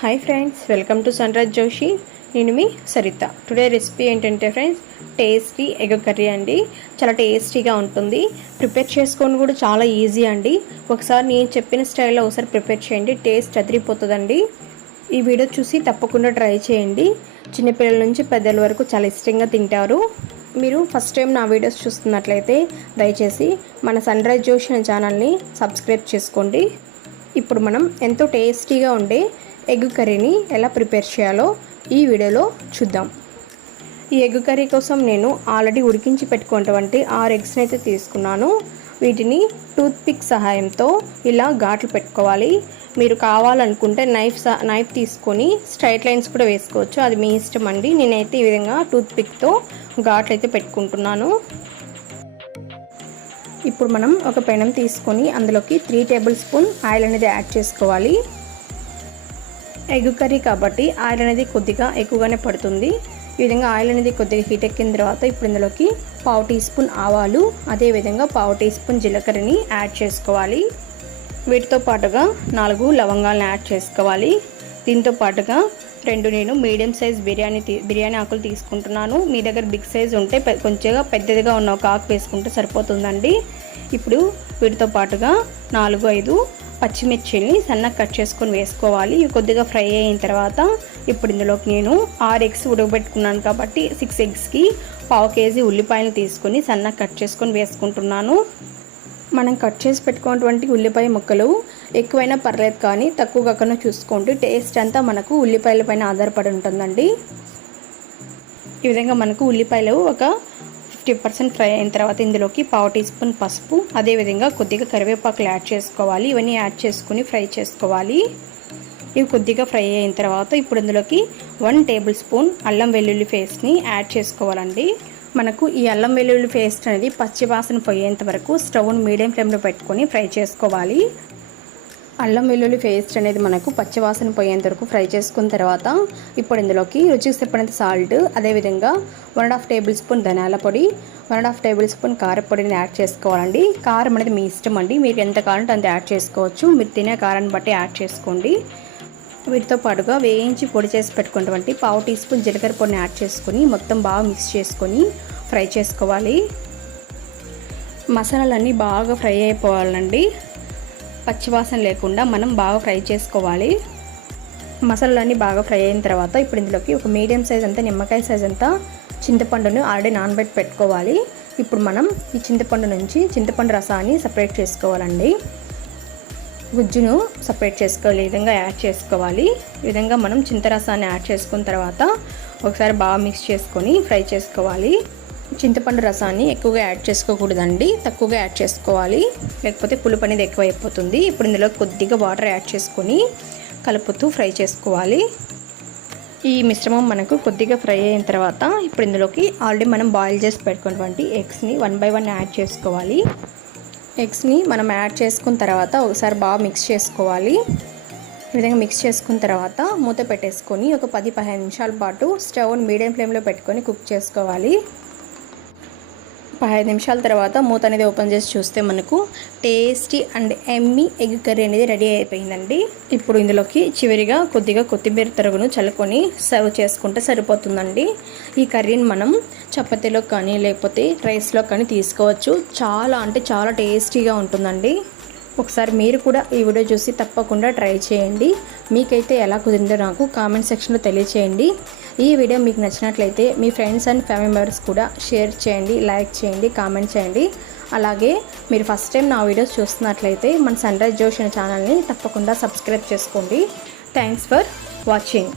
Hi friends welcome to Sanraj Joshi నేను మీ Saritha. Today recipe ఏంటంటే ఫ్రెండ్స్ టేస్టీ ఎగ్ కర్రీ అండి. చాలా టేస్టీగా ఉంటుంది. ప్రిపేర్ చేసుకొని కూడా చాలా ఈజీ అండి. ఒకసారి నేను చెప్పిన స్టైల్లో ఒకసారి ప్రిపేర్ చేయండి. టేస్ట్ అదిరిపోతుందండి. ఈ వీడియో చూసి తప్పకుండా ట్రై చేయండి. చిన్నపిల్లల నుంచి పెద్దల వరకు చాలా ఇష్టంగా తింటారు. మీరు ఫస్ట్ టైం నా వీడియోస్ చూస్తున్నట్లయితే దయచేసి మన సన్ రైజ్ జోషి అనే ఛానల్ని సబ్స్క్రైబ్ చేసుకోండి. ఇప్పుడు మనం ఎంతో టేస్టీగా ఉండే ఎగ్ కర్రీని ఎలా ప్రిపేర్ చేయాలో ఈ వీడియోలో చూద్దాం. ఈ ఎగ్ కర్రీ కోసం నేను ఆల్రెడీ ఉడికించి పెట్టుకున్నటువంటి ఆరు ఎగ్స్ని అయితే తీసుకున్నాను. వీటిని టూత్పిక్ సహాయంతో ఇలా ఘాట్లు పెట్టుకోవాలి. మీరు కావాలనుకుంటే నైఫ్ నైఫ్ తీసుకొని స్ట్రైట్ లైన్స్ కూడా వేసుకోవచ్చు. అది మీ ఇష్టం అండి. నేనైతే ఈ విధంగా టూత్పిక్తో ఘాట్లు అయితే పెట్టుకుంటున్నాను. ఇప్పుడు మనం ఒక పెనం తీసుకొని అందులోకి త్రీ టేబుల్ స్పూన్ ఆయిల్ అనేది యాడ్ చేసుకోవాలి. ఎగ్ కర్రీ కాబట్టి ఆయిల్ అనేది కొద్దిగా ఎక్కువగానే పడుతుంది. ఈ విధంగా ఆయిల్ అనేది కొద్దిగా హీట్ ఎక్కిన తర్వాత ఇప్పుడు ఇందులోకి పావు టీ స్పూన్ ఆవాలు అదేవిధంగా పావు టీ స్పూన్ జీలకర్రని యాడ్ చేసుకోవాలి. వీటితో పాటుగా నాలుగు లవంగాలను యాడ్ చేసుకోవాలి. దీంతో పాటుగా రెండు నేను మీడియం సైజ్ బిర్యానీ బిర్యానీ ఆకులు తీసుకుంటున్నాను. మీ దగ్గర బిగ్ సైజ్ ఉంటే కొంచెంగా పెద్దదిగా ఉన్న ఒక ఆకు వేసుకుంటే సరిపోతుందండి. ఇప్పుడు వీటితో పాటుగా నాలుగు ఐదు పచ్చిమిర్చిని సన్నగా కట్ చేసుకొని వేసుకోవాలి. ఇవి కొద్దిగా ఫ్రై అయిన తర్వాత ఇప్పుడు ఇందులోకి నేను ఆరు ఎగ్స్ ఉడకబెట్టుకున్నాను కాబట్టి సిక్స్ ఎగ్స్కి పావు కేజీ ఉల్లిపాయలు తీసుకొని సన్నగా కట్ చేసుకొని వేసుకుంటున్నాను. మనం కట్ చేసి పెట్టుకున్నటువంటి ఉల్లిపాయ ముక్కలు ఎక్కువైనా పర్లేదు కానీ తక్కువ కాకుండా చూసుకోండి. టేస్ట్ అంతా మనకు ఉల్లిపాయల పైన ఆధారపడి ఉంటుందండి. ఈ విధంగా మనకు ఉల్లిపాయలు ఒక ఫిఫ్టీ పర్సెంట్ ఫ్రై అయిన తర్వాత ఇందులోకి పావు టీ స్పూన్ పసుపు అదేవిధంగా కొద్దిగా కరివేపాకులు యాడ్ చేసుకోవాలి. ఇవన్నీ యాడ్ చేసుకుని ఫ్రై చేసుకోవాలి. ఇవి కొద్దిగా ఫ్రై అయిన తర్వాత ఇప్పుడు ఇందులోకి వన్ టేబుల్ స్పూన్ అల్లం వెల్లుల్లి పేస్ట్ని యాడ్ చేసుకోవాలండి. మనకు ఈ అల్లం వెల్లుల్లి పేస్ట్ అనేది పచ్చివాసన పోయేంత వరకు స్టవ్ను మీడియం ఫ్లేమ్లో పెట్టుకొని ఫ్రై చేసుకోవాలి. అల్లం వెల్లుల్లి పేస్ట్ అనేది మనకు పచ్చివాసన పోయేంత వరకు ఫ్రై చేసుకున్న తర్వాత ఇప్పుడు ఇందులోకి రుచికి సరిపడినంత సాల్ట్ అదేవిధంగా one and half table spoon ధనియాల పొడి one and half table spoon కారపొడిని add చేసుకోవాలండి. కారం అనేది మీ ఇష్టం అండి. మీరు ఎంత కావాలంటే అంత యాడ్ చేసుకోవచ్చు. మీరు తినే కారాన్ని బట్టి యాడ్ చేసుకోండి. వీటితో పాటుగా వేయించి పొడి చేసి పెట్టుకున్నటువంటి పావు టీ స్పూన్ జీలకర్ర పొడిని యాడ్ చేసుకొని మొత్తం బాగా మిక్స్ చేసుకొని ఫ్రై చేసుకోవాలి. మసాలాలన్నీ బాగా ఫ్రై అయిపోవాలండి. పచ్చివాసన లేకుండా మనం బాగా ఫ్రై చేసుకోవాలి. మసాలాలన్నీ బాగా ఫ్రై అయిన తర్వాత ఇప్పుడు ఇందులోకి ఒక మీడియం సైజ్ అంతా నిమ్మకాయ సైజ్ అంతా చింతపండును ఆల్రెడీ నానబెట్టి పెట్టుకోవాలి. ఇప్పుడు మనం ఈ చింతపండు నుంచి చింతపండు రసాన్ని సపరేట్ చేసుకోవాలండి. గుజ్జును సపరేట్ చేసుకోవాలి ఈ విధంగా యాడ్ చేసుకోవాలి. ఈ విధంగా మనం చింతరసాన్ని యాడ్ చేసుకున్న తర్వాత ఒకసారి బాగా మిక్స్ చేసుకొని ఫ్రై చేసుకోవాలి. చింతపండు రసాన్ని ఎక్కువగా యాడ్ చేసుకోకూడదండి. తక్కువగా యాడ్ చేసుకోవాలి. లేకపోతే పులుపు అనేది ఎక్కువ అయిపోతుంది ఇప్పుడు ఇందులో కొద్దిగా వాటర్ యాడ్ చేసుకొని కలుపుతూ ఫ్రై చేసుకోవాలి. ఈ మిశ్రమం మనకు కొద్దిగా ఫ్రై అయిన తర్వాత ఇప్పుడు ఇందులోకి ఆల్రెడీ మనం బాయిల్ చేసి పెట్టుకున్నటువంటి ఎగ్స్ని వన్ బై వన్ యాడ్ చేసుకోవాలి. ఎగ్స్ని మనం యాడ్ చేసుకున్న తర్వాత ఒకసారి బాగా మిక్స్ చేసుకోవాలి. ఈ విధంగా మిక్స్ చేసుకున్న తర్వాత మూత పెట్టేసుకొని ఒక పది పదిహేను నిమిషాల పాటు స్టవ్ని మీడియం ఫ్లేమ్లో పెట్టుకొని కుక్ చేసుకోవాలి. పదిహేను నిమిషాల తర్వాత మూత అనేది ఓపెన్ చేసి చూస్తే మనకు tasty and yummy egg curry అనేది రెడీ అయిపోయిందండి. ఇప్పుడు ఇందులోకి చివరిగా కొద్దిగా కొత్తిమీర తరుగును చల్లుకొని సర్వ్ చేసుకుంటే సరిపోతుందండి. ఈ కర్రీని మనం చపాతీలో కానీ లేకపోతే రైస్లో కానీ తీసుకోవచ్చు. చాలా అంటే చాలా టేస్టీగా ఉంటుందండి. ఒకసారి మీరు కూడా ఈ వీడియో చూసి తప్పకుండా ట్రై చేయండి. మీకైతే ఎలా కుదిరిందో నాకు కామెంట్ సెక్షన్లో తెలియచేయండి. ఈ వీడియో మీకు నచ్చినట్లయితే మీ ఫ్రెండ్స్ అండ్ ఫ్యామిలీ మెంబర్స్ కూడా షేర్ చేయండి లైక్ చేయండి కామెంట్ చేయండి. అలాగే మీరు ఫస్ట్ టైం నా వీడియోస్ చూస్తున్నట్లయితే మన సన్ రైజ్ జోష్ అనే ఛానల్ని తప్పకుండా సబ్స్క్రైబ్ చేసుకోండి. Thanks for watching.